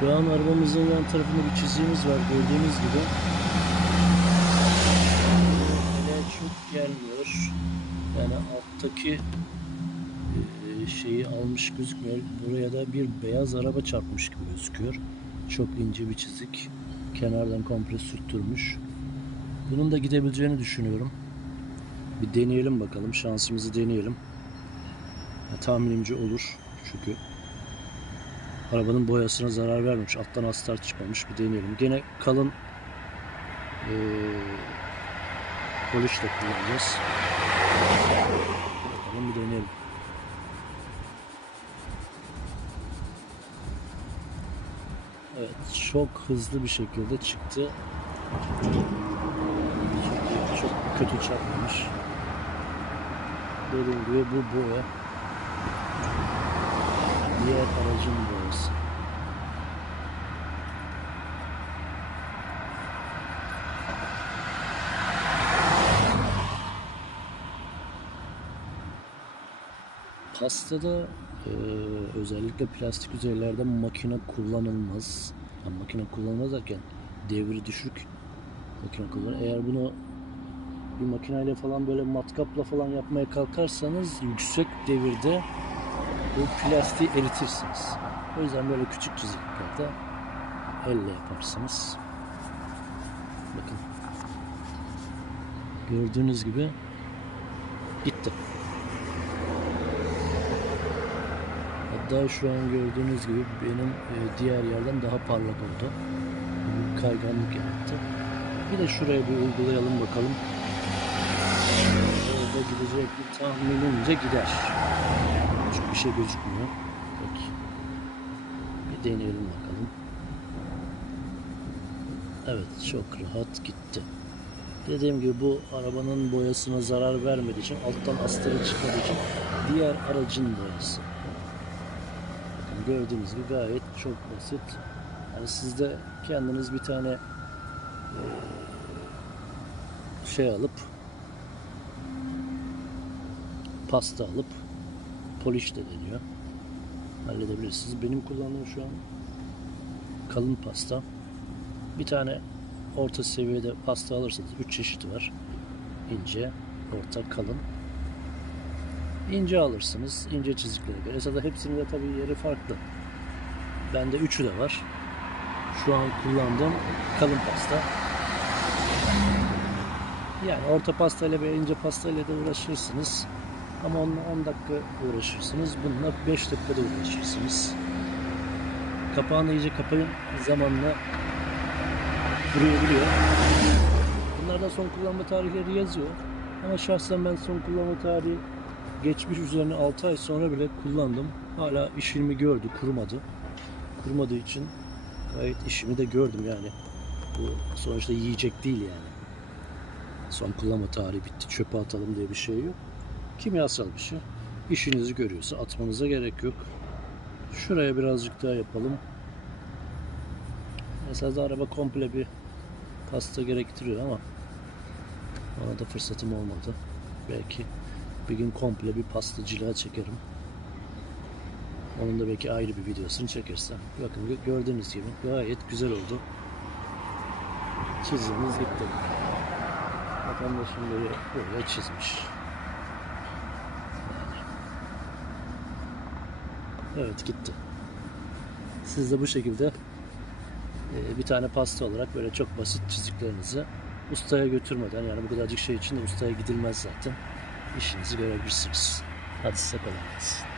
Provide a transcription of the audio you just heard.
Şu an arabamızın yan tarafında bir çizgimiz var gördüğünüz gibi. Ele çok gelmiyor. Yani alttaki e, şeyi almış gözükmüyor. Buraya da bir beyaz araba çarpmış gibi gözüküyor. Çok ince bir çizik. Kenardan komple sürttürmüş. Bunun da gidebileceğini düşünüyorum. Bir deneyelim bakalım. Şansımızı deneyelim. Ya, tahminimce olur. Çünkü arabanın boyasına zarar vermemiş. Alttan astar çıkmamış. Bir deneyelim. Gene kalın eee polisle kullanacağız. Bakalım bir deneyelim. Evet, çok hızlı bir şekilde çıktı. Çok kötü çarpmamış. Dediğim gibi bu boya diğer aracın boyası. Pastada eee, özellikle plastik yüzeylerde makine kullanılmaz. Yani makine kullanılmaz derken devri düşük makine kullanılır. Eğer bunu bir makineyle falan böyle matkapla falan yapmaya kalkarsanız yüksek devirde bu plastiği eritirsiniz. O yüzden böyle küçük çiziklerde elle yaparsınız. Bakın. Gördüğünüz gibi gitti. Hatta şu an gördüğünüz gibi benim e, diğer yerden daha parlak oldu. Kayganlık yarattı. Bir de şuraya bir uygulayalım bakalım. Orada gidecek bir tahminimce gider. Çünkü bir şey gözükmüyor. Peki. Bir deneyelim bakalım. Evet çok rahat gitti. Dediğim gibi bu arabanın boyasına zarar vermediği için alttan astarı çıkmadığı için diğer aracın boyası. Bakın gördüğünüz gibi gayet çok basit. Yani siz de kendiniz bir tane şey alıp pasta alıp polish de deniyor. Halledebilirsiniz. Benim kullandığım şu an kalın pasta. Bir tane orta seviyede pasta alırsanız 3 çeşidi var. İnce, orta, kalın. İnce alırsınız. ince çiziklere göre. Esasında hepsinin de tabii yeri farklı. Bende üçü de var. Şu an kullandığım kalın pasta. Yani orta pastayla ve ince pastayla da uğraşırsınız. Ama onunla 10 dakika uğraşırsınız. Bununla 5 dakikada uğraşırsınız. Kapağını iyice kapayın. Zamanla kuruyabiliyor. Bunlarda son kullanma tarihleri yazıyor. Ama şahsen ben son kullanma tarihi geçmiş üzerine 6 ay sonra bile kullandım. Hala işimi gördü, kurumadı. Kurumadığı için gayet işimi de gördüm yani. Bu sonuçta yiyecek değil yani. Son kullanma tarihi bitti, çöpe atalım diye bir şey yok. Kimyasal bir şey. İşinizi görüyorsa atmanıza gerek yok. Şuraya birazcık daha yapalım. Mesela da araba komple bir pasta gerektiriyor ama ona da fırsatım olmadı. Belki bir gün komple bir pastacılığa çekerim. Onun da belki ayrı bir videosunu çekersem. Bakın gö- gördüğünüz gibi gayet güzel oldu. Çizimimiz gitti. Vatandaşım böyle, böyle çizmiş. Evet gitti. Siz de bu şekilde e, bir tane pasta olarak böyle çok basit çiziklerinizi ustaya götürmeden yani bu kadarcık şey için de ustaya gidilmez zaten. İşinizi görebilirsiniz. Hadi size kolay gelsin.